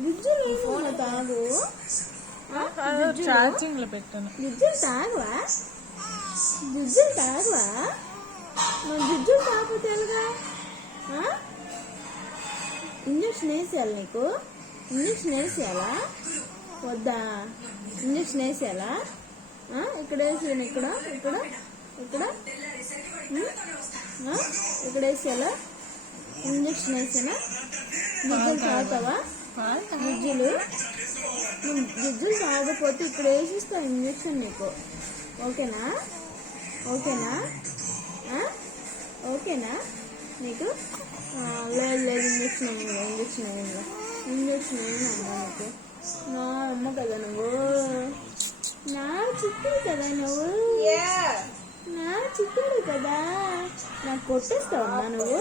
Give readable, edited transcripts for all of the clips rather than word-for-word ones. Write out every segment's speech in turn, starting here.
గిజ్జులు తాగు, ఛార్జింగ్ లో పెట్టాను. గిజ్జులు తాగువా, గిజ్జులు తాగువా, నువ్వు గిజ్జులు తాగిపోతే ఎలాగా? ఇంజక్షన్ వేసేయాలి నీకు, ఇంజక్షన్ వేసేయాలా వద్దా? ఇంజక్షన్ వేసేయాలా? ఇక్కడ వేసాను, ఇక్కడ ఇక్కడ ఇక్కడ ఇక్కడ వేసేయాలా? ఇంజక్షన్ వేసానా? గిజ్జులు తాగుతావా? గిజ్జులు గిజ్జులు తాగకపోతే ఇక్కడ వేసిస్తావు ఇంజక్షన్ నీకు. ఓకేనా? ఓకేనా? ఓకేనా నీకు? లేదు లేదు, ఇంజక్షన్ అయ్యిందా? ఇంజక్షన్ అయ్యిందా? ఇంజక్షన్ అయ్యిందమ్మా నీకు. నా అమ్మ కదా నువ్వు, నా చిక్కుడు కదా నువ్వు, నా చిక్కుడు కదా. నాకు కొట్టేస్తావమ్మా నువ్వు?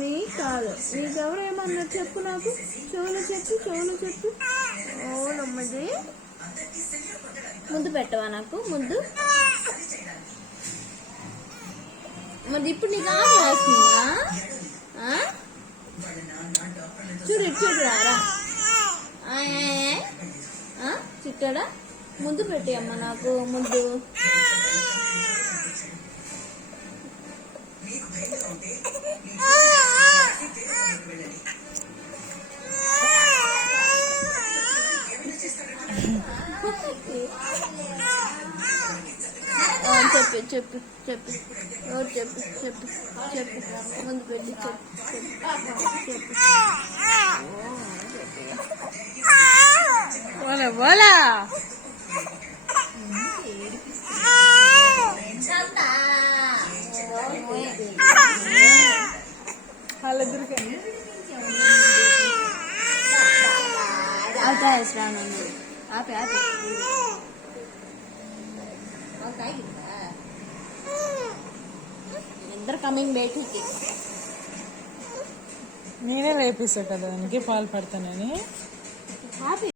నీ కాదు, నీకెవరు ఏమన్నా చెప్పు, నాకు చెవులు చెప్పు, చెవులు చెప్పు. ఓనమ్మది ముద్దు పెట్టవా నాకు? ముద్దు మరి ఇప్పుడు నీకు ఆకలి వేస్తుందా? చూడు చూడు రారా చిక్కడా, ముద్దు పెట్టి అమ్మ నాకు, ముద్దు. చెప్పు చెప్పు చెప్పు, ఎవరు చెప్పు చెప్పు చెప్పు, ముందు పెట్టి చెప్పు చెప్పు చెప్పు. ఇద్దరు కమింగ్ బయటికి. నేనే లేపిస్తా కదా దానికి, పాలు పడతానని.